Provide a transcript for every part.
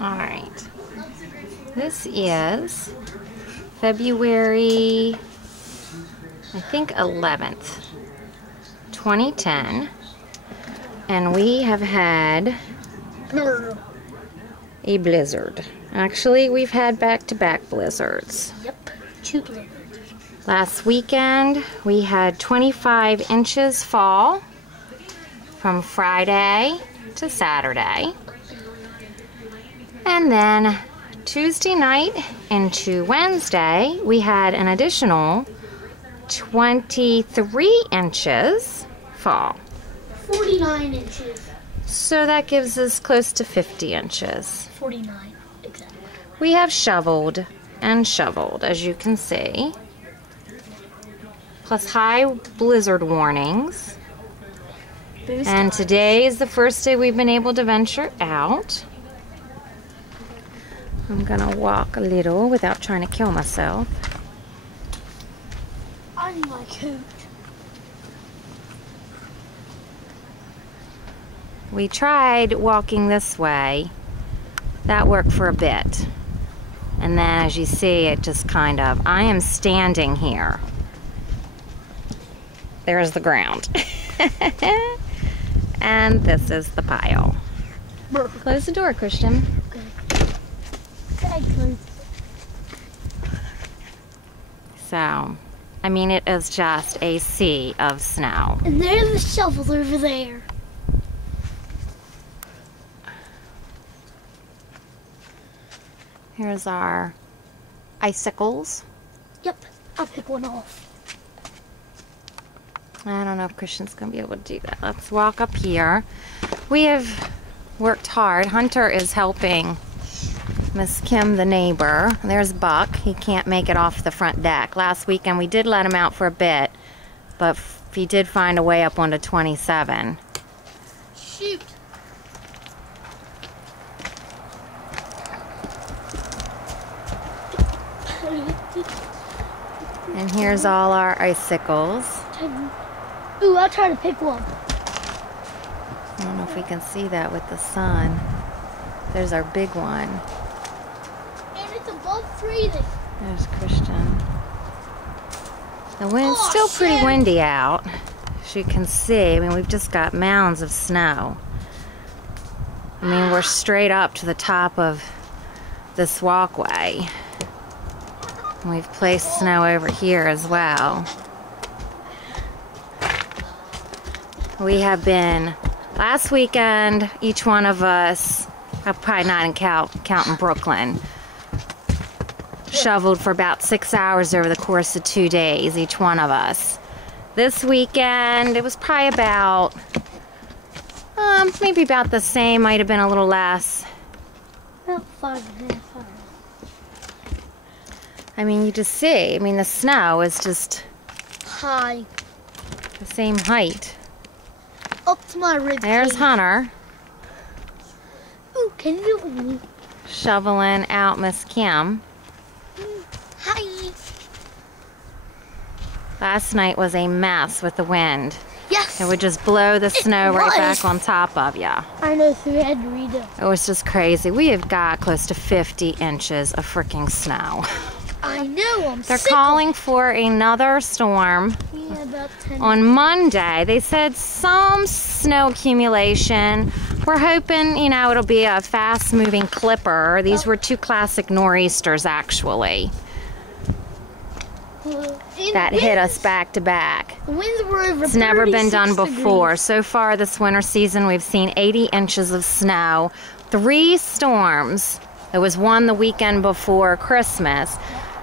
Alright. This is February, I think 11th, 2010. And we have had a blizzard. Actually, we've had back-to-back blizzards. Yep, 2 blizzards. Last weekend, we had 25 inches fall from Friday to Saturday. And then Tuesday night into Wednesday, we had an additional 23 inches fall. 49 inches. So that gives us close to 50 inches. 49, exactly. We have shoveled and shoveled, as you can see. Plus high blizzard warnings. And today is the first day we've been able to venture out. I'm gonna walk a little without trying to kill myself. I need my coat. We tried walking this way. That worked for a bit. And then as you see, it just kind of, I am standing here. There's the ground. And this is the pile. Close the door, Christian. So, I mean, it is just a sea of snow. And there's the shovel over there. Here's our icicles. Yep, I'll pick one off. I don't know if Christian's going to be able to do that. Let's walk up here. We have worked hard. Hunter is helping Miss Kim, the neighbor. There's Buck. He can't make it off the front deck. Last weekend we did let him out for a bit, but he did find a way up onto 27. Shoot. And here's all our icicles. Ooh, I'll try to pick one. I don't know if we can see that with the sun. There's our big one. And it's above freezing. There's Christian. The wind's still pretty windy out, as you can see. I mean, we've just got mounds of snow. I mean, we're straight up to the top of this walkway. And we've placed snow over here as well. We have been, last weekend, each one of us, probably not counting Brooklyn, shoveled for about 6 hours over the course of 2 days, each one of us. This weekend, it was probably about, maybe about the same, might have been a little less. About 5.5 hours. I mean, you just see, I mean, the snow is just High. the same height. Up to my ribs. There's Hunter, Ooh, can you? shoveling out Miss Kim. Hi. Last night was a mess with the wind. Yes. It would just blow the snow right was. back on top of you. I know, so we had to read it. It was just crazy. We have got close to 50 inches of freaking snow. I know, I'm They're sick calling for another storm of it. Yeah, about 10. on Monday. They said some snow accumulation. We're hoping, you know, it'll be a fast-moving clipper. These were 2 classic nor'easters, actually, that hit us back to back. The winds were over. It's never been done 36 before. degrees. So far this winter season, we've seen 80 inches of snow. 3 storms. There was one the weekend before Christmas,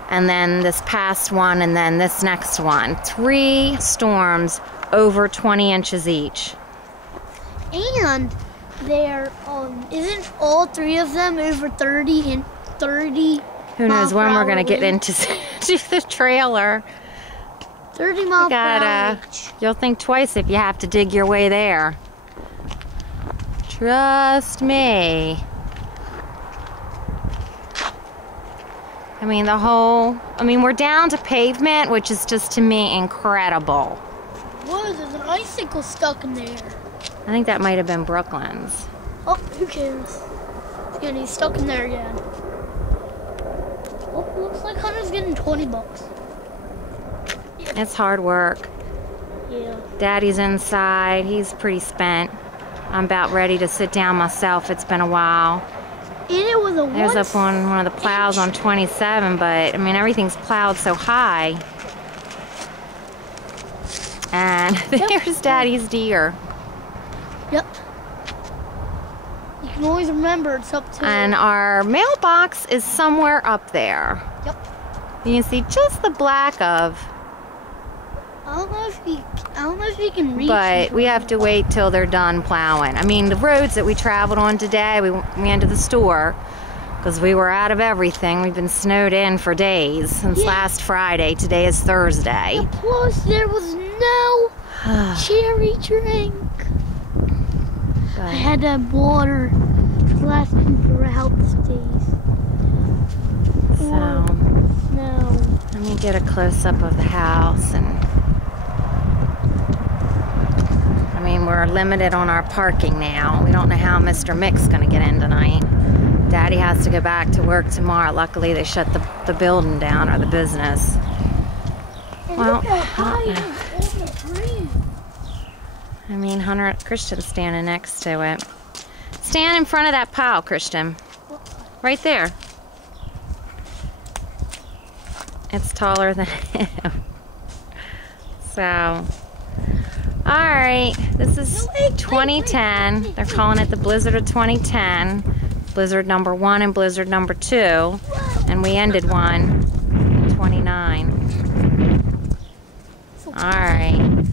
and then this past one, and then this next one. 3 storms over 20 inches each. And they're isn't all 3 of them over 30 and 30? Who knows when we're going to mile-per-hour get into to the trailer. 30 mile per hour. You'll think twice if you have to dig your way there. Trust me. I mean, we're down to pavement, which is just, to me, incredible. Whoa, there's an icicle stuck in there. I think that might have been Brooklyn's. Oh, who cares? And he's stuck in there again. Oh, looks like Hunter's getting 20 bucks. It's hard work. Yeah. Daddy's inside. He's pretty spent. I'm about ready to sit down myself. It's been a while. And it was a There's up on one of the plows on 27, but I mean, everything's plowed so high. And there's Daddy's deer. Yep. You can always remember it's up to. And our mailbox is somewhere up there. Yep. You can see just the black of, I don't know if you can reach. but we have to wait till they're done plowing. I mean, the roads that we traveled on today, we went to the store because we were out of everything. We've been snowed in for days since last Friday. Today is Thursday. Yeah, plus, there was no cherry drink. I had to have water to last me throughout the days. So, No. let me get a close-up of the house. And I mean, we're limited on our parking now. We don't know how Mr. Mick's going to get in tonight. Daddy has to go back to work tomorrow. Luckily, they shut the building down, or the business. And Well, look how high it is on the tree. I mean, Hunter, Christian's standing next to it. Stand in front of that pile, Christian. Right there. It's taller than him. So, alright. This is 2010. They're calling it the Blizzard of 2010. Blizzard number 1 and Blizzard number 2. And we ended one in 29. Alright.